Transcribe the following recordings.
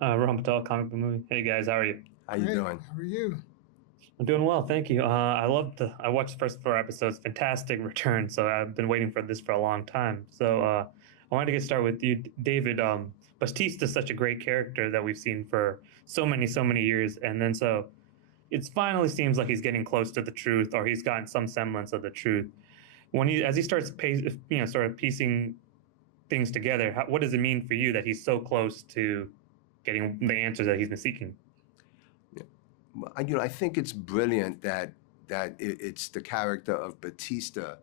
Rohan Patel, comic book movie. Hey guys, how are you? How you Great. doing? How are you? I'm doing well, thank you. I watched the first four episodes. Fantastic return. So I've been waiting for this for a long time. I wanted to get started with you, David. Batista is such a great character that we've seen for so many years, and then so it finally seems like he's getting close to the truth, or he's gotten some semblance of the truth. As he starts, sort of piecing things together, what does it mean for you that he's so close to getting the answers that he's been seeking? I think it's brilliant that it's the character of Batista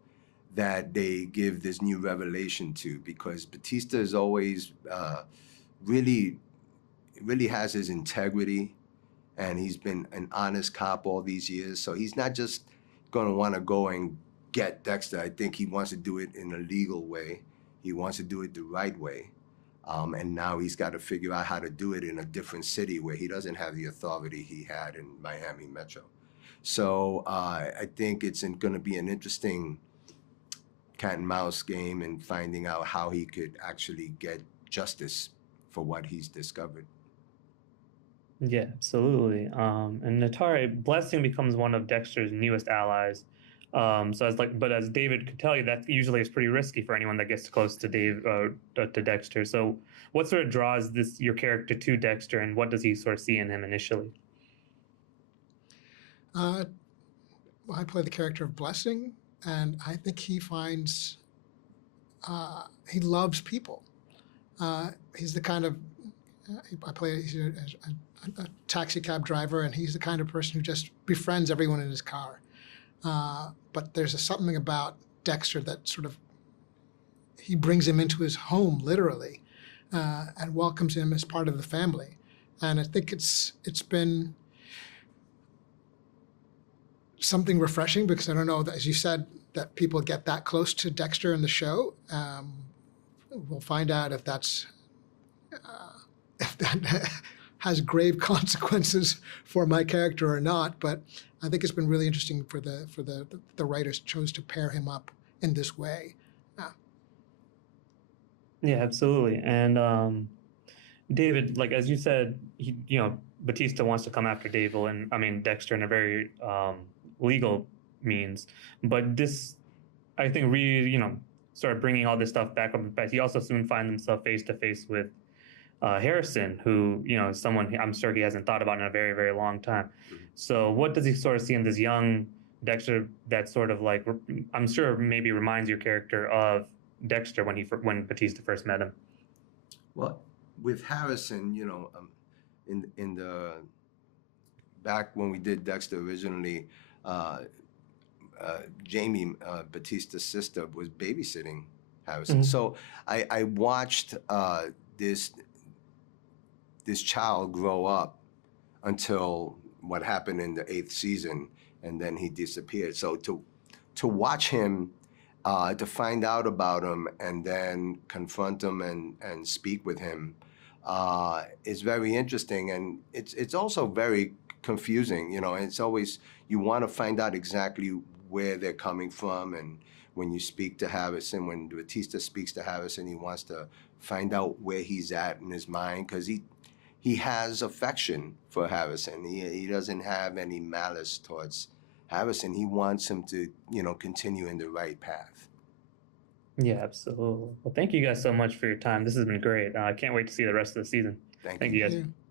that they give this new revelation to, because Batista is always really really has his integrity, and he's been an honest cop all these years. So he's not just going to want to go and get Dexter. I think he wants to do it in a legal way. He wants to do it the right way. And now he's got to figure out how to do it in a different city where he doesn't have the authority he had in Miami Metro. So I think it's going to be an interesting cat and mouse game in finding out how he could actually get justice for what he's discovered. Yeah, absolutely. And Natari Blessing becomes one of Dexter's newest allies. But as David could tell you, that usually is pretty risky for anyone that gets close to to Dexter. So, what sort of draws your character to Dexter, and what does he sort of see in him initially? Uh, I play the character of Blessing, and I think he finds he loves people. He's the kind of I play he's a taxi cab driver, and he's the kind of person who just befriends everyone in his car. But there's something about Dexter that sort of he brings him into his home literally, and welcomes him as part of the family. And I think it's been something refreshing, because I don't know, as you said, that people get that close to Dexter in the show. We'll find out if that has grave consequences for my character or not. But I think it's been really interesting for the writers chose to pair him up in this way. Yeah, absolutely. And David, like as you said, Batista wants to come after David, and I mean Dexter in a very legal means. But this, I think, really, sort of bringing all this stuff back up. But he also soon finds himself face to face with Harrison, who is someone I'm sure he hasn't thought about in a very, very long time. So, what does he sort of see in this young Dexter that sort of like I'm sure maybe reminds your character of Dexter when Batista first met him? Well, with Harrison, in the back when we did Dexter originally, Jamie, Batista's sister, was babysitting Harrison. So I watched this child grow up until what happened in the eighth season, and then he disappeared. So to watch him, to find out about him, and then confront him and speak with him, is very interesting, and it's also very confusing. It's always, you want to find out exactly where they're coming from, and when you speak to Harrison, when Batista speaks to Harrison, he wants to find out where he's at in his mind, because he has affection for Harrison. He doesn't have any malice towards Harrison. He wants him to, continue in the right path. Yeah, absolutely. Well, thank you guys so much for your time. This has been great. I can't wait to see the rest of the season. Thank Thank you. you Thank guys. you.